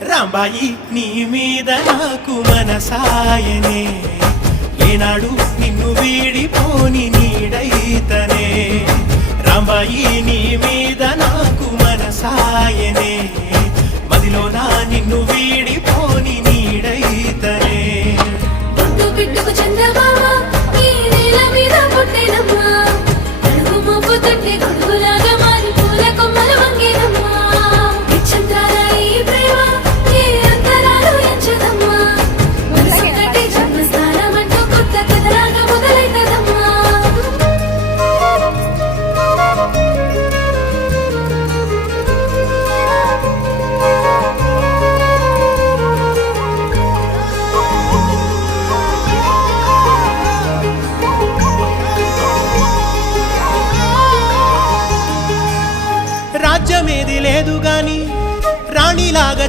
రాంబాయి నీ మీద నాకు మనసాయనే ఏనాడు నిన్ను వీడిపోని నీడైతనే రాంబాయి నీ మీద నాకు మనసాయనే మదిలోన నిన్ను వీడిపోని నీడైతనే పుట్టు బిడ్డకు చందమామ ఈ నేల మీద పుట్టినమ్మా అడుగు మోపు తట్టే గొడుగులాగా మారి పూల కొమ్మలు వంగేనమ్మా నిశ్చంద్రాల ఈ ప్రేమ ఏ అంతరాలు ఎంచదమ్మా మనసు కట్టి జన్మస్థానం అంటూ కొత్త కథలాగా మొదలైతదమ్మా రాజ్యమేది లేదు గాని రాణిలాగా